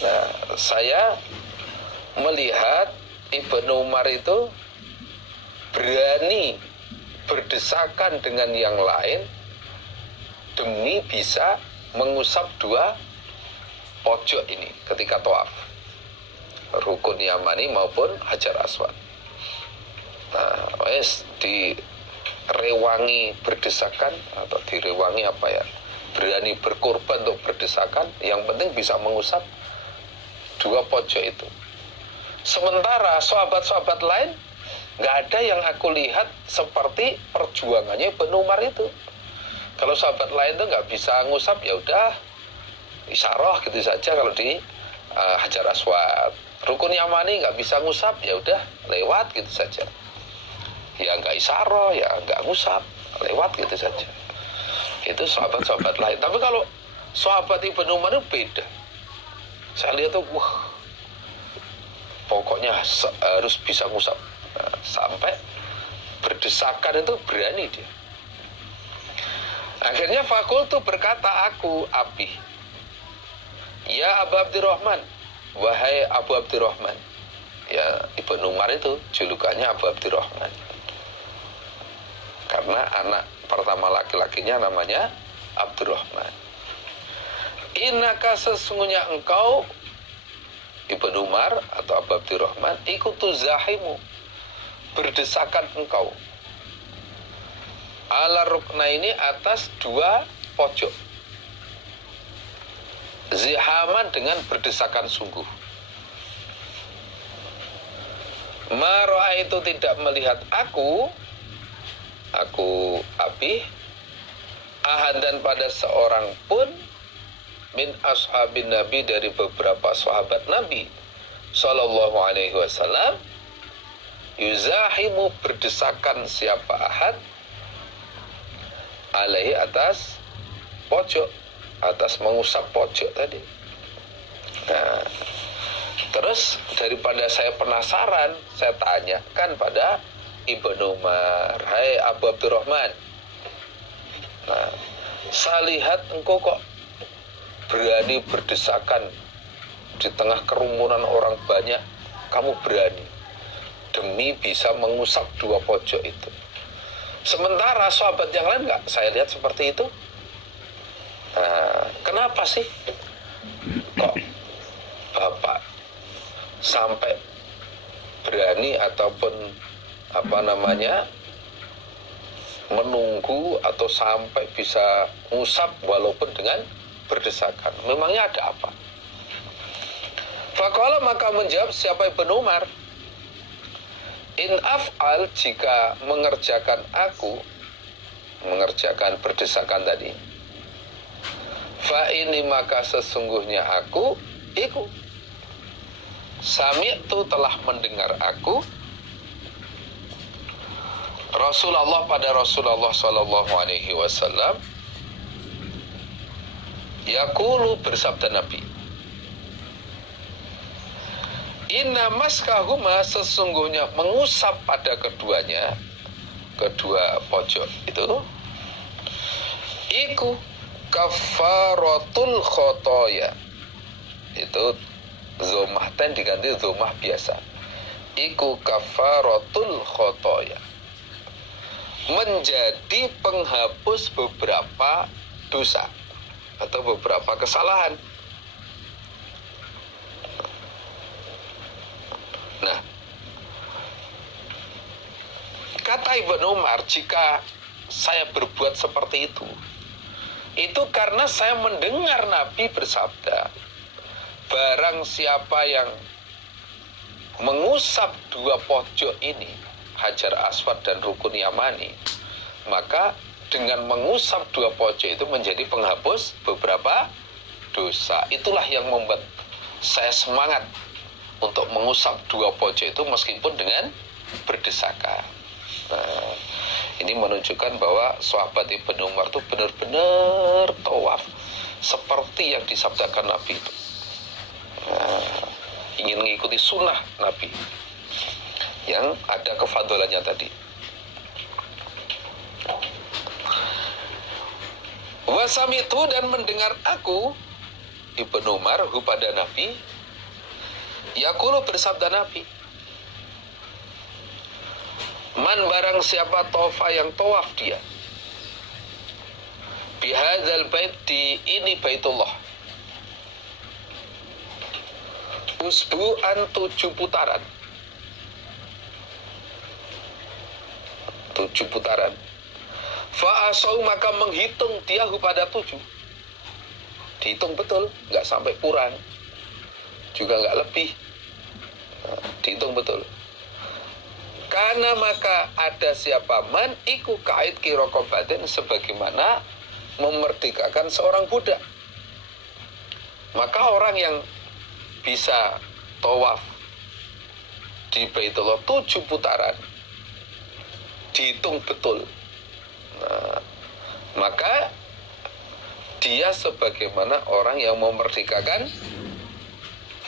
Nah, saya melihat Ibnu Umar itu berani berdesakan dengan yang lain demi bisa mengusap dua pojok ini ketika tawaf, rukun Yamani maupun Hajar Aswad. Nah, direwangi berdesakan atau direwangi apa ya? Berani berkorban untuk berdesakan, yang penting bisa mengusap dua pojok itu. Sementara sahabat-sahabat lain nggak ada yang aku lihat seperti perjuangannya Ibnu Umar itu. Kalau sahabat lain tuh nggak bisa ngusap, ya udah isyarah gitu saja. Kalau di Hajar Aswad, rukun Yamani nggak bisa ngusap, ya udah lewat gitu saja. Ya nggak isyarah, ya nggak ngusap, lewat gitu saja. Itu sahabat-sahabat lain. Tapi kalau sahabat Ibnu Umar itu beda. Saya lihat tuh, wah, pokoknya harus bisa ngusap. Nah, sampai berdesakan itu berani dia. Akhirnya fakultu berkata aku, Abi, ya Abu Abdurrahman, wahai Abu Abdurrahman. Ya, Ibnu Umar itu julukannya Abu Abdurrahman, karena anak pertama laki-lakinya namanya Abdurrahman. Innaka, sesungguhnya engkau Ibnu Umar atau Abu Abdurrahman, ikutu zahimu, berdesakan engkau ala rukna ini atas dua pojok, zihaman dengan berdesakan sungguh. Maro'a itu tidak melihat aku Abi, ahadan pada seorang pun min ashabin Nabi, dari beberapa sahabat Nabi Sallallahu Alaihi Wasallam, yuzahimu, berdesakan siapa ahad, alaihi, atas pojok, atas mengusap pojok tadi. Nah, terus daripada saya penasaran, saya tanyakan pada Ibnu Umar, hai Abu Abdurrahman, nah, saya lihat engkau kok berani berdesakan di tengah kerumunan orang banyak, kamu berani demi bisa mengusap dua pojok itu. Sementara sahabat yang lain nggak saya lihat seperti itu. Nah, kenapa sih kok Bapak sampai berani ataupun menunggu atau sampai bisa ngusap walaupun dengan berdesakan? Memangnya ada apa? Faqala, maka menjawab siapa Ibnu Umar, in af'al, jika mengerjakan berdesakan tadi, fa ini, maka sesungguhnya aku iku sami'tu, telah mendengar aku Rasulullah, pada Rasulullah Sallallahu Alaihi Wasallam, yaqulu, bersabda Nabi, inna maskahuma, sesungguhnya mengusap pada keduanya, kedua pojok itu, iku kafaratul khotoya, itu zomah ten diganti zomah biasa, iku kafaratul khotoya, menjadi penghapus beberapa dosa atau beberapa kesalahan. Nah, kata Ibnu Umar, jika saya berbuat seperti itu karena saya mendengar Nabi bersabda, barang siapa yang mengusap dua pojok ini, Hajar Aswad dan Rukun Yamani, maka dengan mengusap dua pojok itu menjadi penghapus beberapa dosa. Itulah yang membuat saya semangat untuk mengusap dua pojok itu meskipun dengan berdesakan. Nah, ini menunjukkan bahwa sahabat Ibnu Umar itu benar-benar tawaf seperti yang disabdakan Nabi itu. Nah, ingin mengikuti sunnah Nabi yang ada kefadolannya tadi. Wasamitu, dan mendengar aku Ibnu Umar pada Nabi, yaqulu bersabda Nabi, man barang siapa tofa yang tawaf dia bihadzal bait, di ini Baitullah, usbu'an 7 putaran, 7 putaran, fa'asau maka menghitung dia pada 7, dihitung betul, nggak sampai kurang juga nggak lebih, dihitung betul. Karena maka ada siapa man iku kait kirokobatin, sebagaimana memerdekakan seorang budak. Maka orang yang bisa tawaf di Baitullah 7 putaran, dihitung betul, nah, maka dia sebagaimana orang yang memerdekakan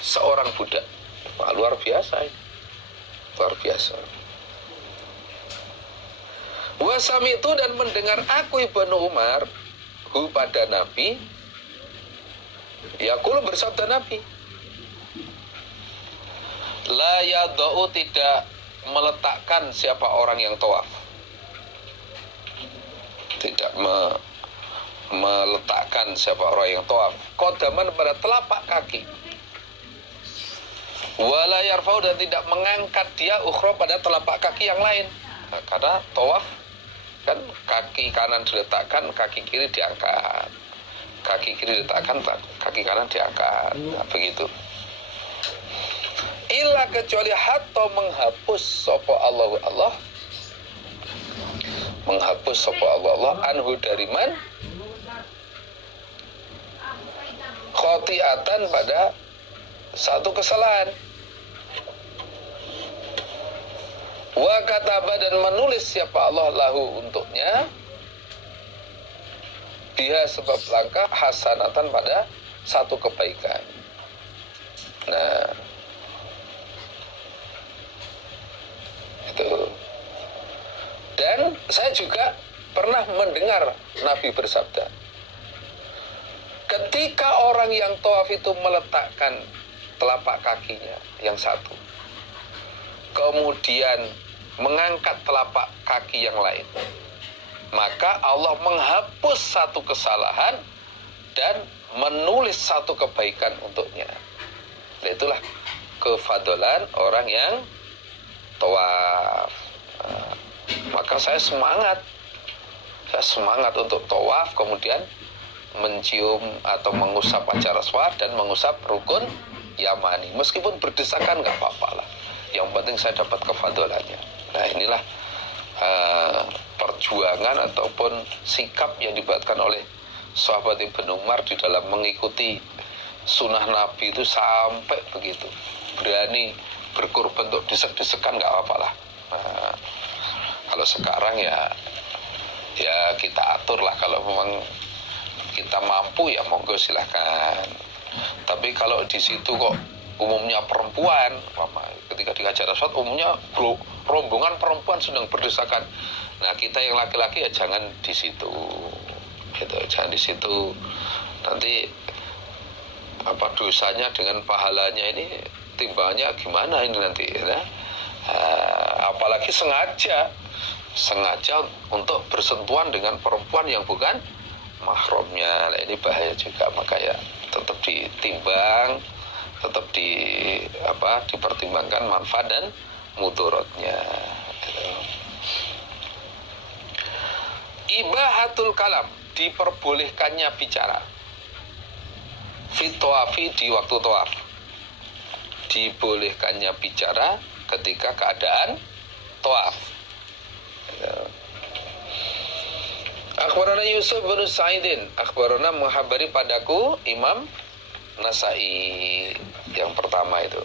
seorang budak. Wah, luar biasa ini. Luar biasa. Wasami itu, dan mendengar aku Ibnu Umar pada Nabi, yaqulu bersabda Nabi, la yadau, tidak meletakkan siapa orang yang tawaf, tidak meletakkan siapa orang yang tawaf qadaman pada telapak kaki, wala yarfau, dan tidak mengangkat dia ukhra pada telapak kaki yang lain. Nah, karena tawaf kan kaki kanan diletakkan, kaki kiri diangkat, kaki kiri diletakkan, kaki kanan diangkat. Nah, begitu. Illa, kecuali hatta menghapus sapa Allah, menghapus sapa Allah anhu dari man khotiatan, pada satu kesalahan, wa kataba, dan menulis siapa Allah lahu untuknya, dia sebab langkah hasanatan, pada satu kebaikan. Nah, itu. Dan saya juga pernah mendengar Nabi bersabda, ketika orang yang tawaf itu meletakkan telapak kakinya yang satu, kemudian mengangkat telapak kaki yang lain, maka Allah menghapus satu kesalahan dan menulis satu kebaikan untuknya. Dan itulah kefadolan orang yang tawaf. Maka saya semangat untuk tawaf, kemudian mencium atau mengusap hajar aswad dan mengusap rukun yamani, meskipun berdesakan nggak apa-apa lah, yang penting saya dapat kefadolannya. Nah, inilah perjuangan ataupun sikap yang dibuatkan oleh sahabat Ibnu Umar di dalam mengikuti sunnah Nabi itu sampai begitu, berani berkorban untuk desek-desekan nggak apa-apa lah. Nah, kalau sekarang ya kita atur lah, kalau memang kita mampu ya monggo silahkan. Tapi kalau di situ kok umumnya perempuan, ketika di Hajar Aswad umumnya rombongan perempuan sedang berdesakan. Nah, kita yang laki-laki ya jangan di situ, gitu, jangan di situ. Nanti dosanya dengan pahalanya ini timbangannya gimana ini nanti, ya? Apalagi sengaja untuk bersentuhan dengan perempuan yang bukan mahramnya. Nah, ini bahaya juga. Maka ya tetap ditimbang, tetap dipertimbangkan manfaat dan mudaratnya. Ibahatul kalam, diperbolehkannya bicara. Fit tawafi, di waktu tawaf, dibolehkannya bicara ketika keadaan tawaf. Akhbarana Yusuf bin Sa'idin, akhbarana menghabari padaku Imam Nasai yang pertama itu.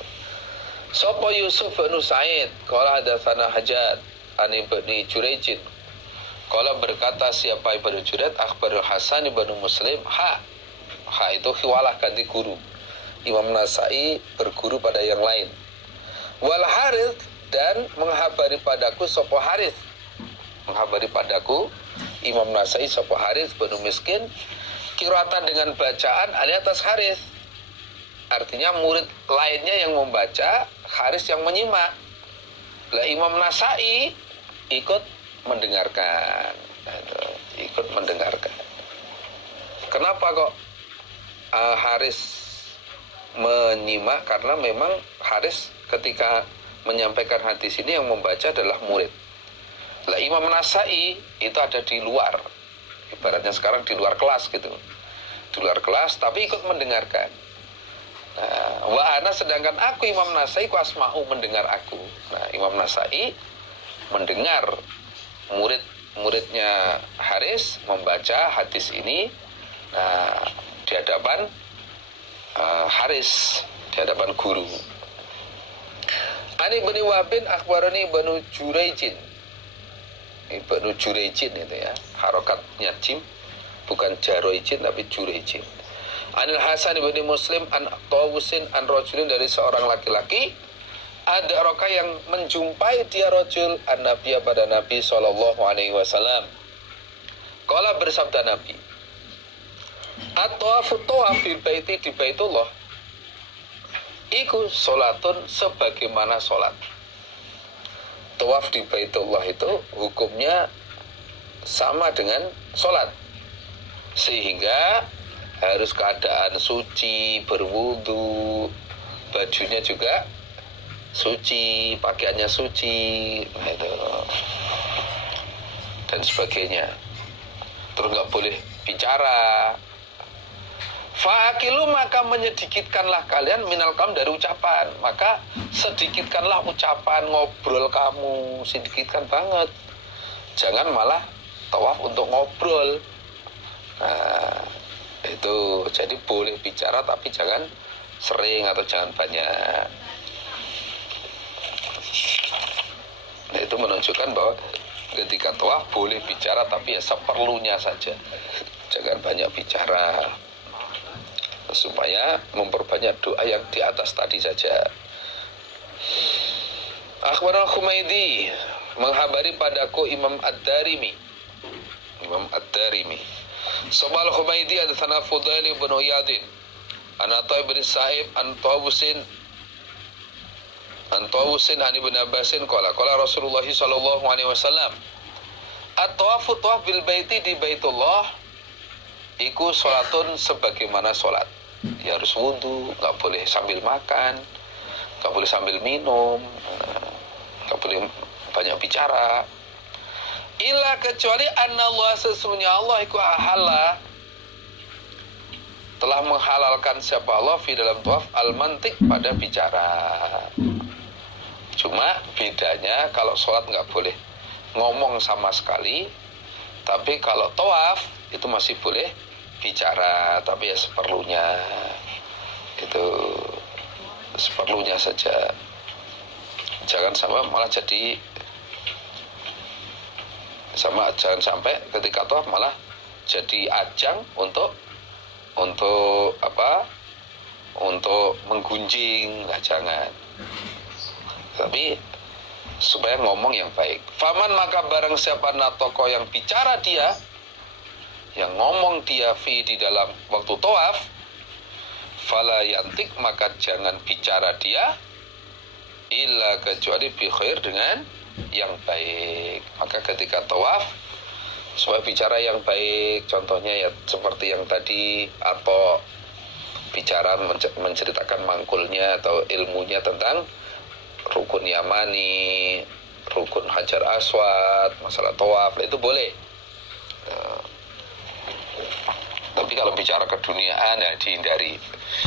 Sopo Yusuf bin Sa'id, qala hadatsana Hajat an Ibni Jurayjin. Qala berkata siapa Ibnu Jurayj, akhbarul Hasan bin Muslim, ha itu khiwalah, ganti guru. Imam Nasai berguru pada yang lain. Wal Harith, dan menghabari padaku sopo Harith, menghabari padaku Imam Nasai sopo Harith bin Miskin, qiraatan dengan bacaan Ali atas Haris. Artinya murid lainnya yang membaca, Haris yang menyimak. Lah Imam Nasai ikut mendengarkan. Ikut mendengarkan. Kenapa kok Haris menyimak? Karena memang Haris ketika menyampaikan hadis ini yang membaca adalah murid. Lah Imam Nasai itu ada di luar. Ibaratnya sekarang di luar kelas gitu. Di luar kelas tapi ikut mendengarkan. Nah, wa ana sedangkan aku Imam Nasai ku asma'u mendengar aku. Nah, Imam Nasai mendengar murid-muridnya Haris membaca hadis ini. Nah, di hadapan Haris, di hadapan guru. Ani bin Wahbin akhbarani Ibnu Jurayjin. Ibnu Jurayjin itu ya, harokatnya jim, bukan Jaroijin tapi Jurayjin. Anil Hasan ibn Muslim an Tawusin an rojulin dari seorang laki-laki ada roka yang menjumpai dia rojul an Nabiya pada Nabi Sallallahu Alaihi Wasallam. Kala bersabda Nabi, at-tawafu tawaf fil baiti di Baitullah iku sholatun sebagaimana sholat. Tawaf di Baitullah itu hukumnya sama dengan sholat, sehingga harus keadaan suci, berwudu, bajunya juga suci, pakaiannya suci, nah itu, dan sebagainya. Terus nggak boleh bicara. Fa'akilu maka menyedikitkanlah kalian minal kalam dari ucapan. Maka sedikitkanlah ucapan, ngobrol kamu, sedikitkan banget. Jangan malah tawaf untuk ngobrol. Nah, itu jadi boleh bicara tapi jangan sering atau jangan banyak. Nah, itu menunjukkan bahwa ketika tawaf boleh bicara tapi ya seperlunya saja, jangan banyak bicara, supaya memperbanyak doa yang di atas tadi saja. Akhbarul Humaydi menghabari padaku Imam Ad-Darimi. Sobal Humaydi hadatsana Fudail bin Iyadin an Atha bin Sa'ib an Tawusin an Ibnu Abbasin qala Rasulullah sallallahu alaihi wasallam at-tawafu tawaf bil baiti di Baitullah iku salatun sebagaimana salat. Ya harus wudu, enggak boleh sambil makan, enggak boleh sambil minum, enggak boleh banyak bicara. Illa kecuali annallah sesungguhnya Allah iku ahalla telah menghalalkan siapa Allah fi dalam tawaf al-mantik pada bicara. Cuma bedanya kalau sholat nggak boleh ngomong sama sekali, tapi kalau tawaf itu masih boleh bicara, tapi ya seperlunya, itu seperlunya saja. Jangan jangan sampai ketika tawaf malah jadi ajang untuk menggunjing, nggak, jangan. Tapi supaya ngomong yang baik. Faman maka barang siapa natoko yang bicara dia, yang ngomong dia fi di dalam waktu tawaf, fala yantik maka jangan bicara dia illa kecuali bi khair dengan yang baik. Maka ketika tawaf supaya bicara yang baik, contohnya ya seperti yang tadi, atau bicara menceritakan mangkulnya atau ilmunya tentang rukun Yamani, rukun Hajar Aswad, masalah tawaf, itu boleh. Tapi kalau bicara keduniaan ya dihindari.